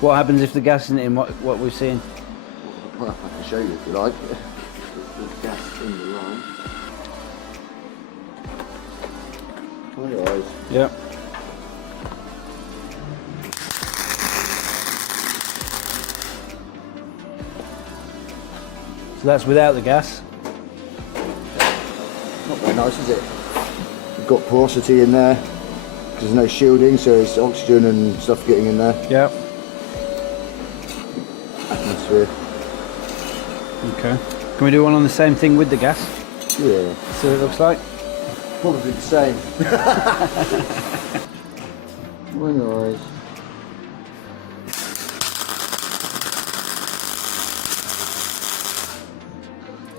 What happens if the gas isn't in? What we're seeing? Well, I can show you if you like. There's gas in the line. Close your eyes. Yep. So that's without the gas. Not very nice, is it? You've got porosity in there because there's no shielding, so it's oxygen and stuff getting in there. Yep. Atmosphere. Okay. Can we do one on the same thing with the gas? Yeah. See what it looks like? Probably the same. One eyes.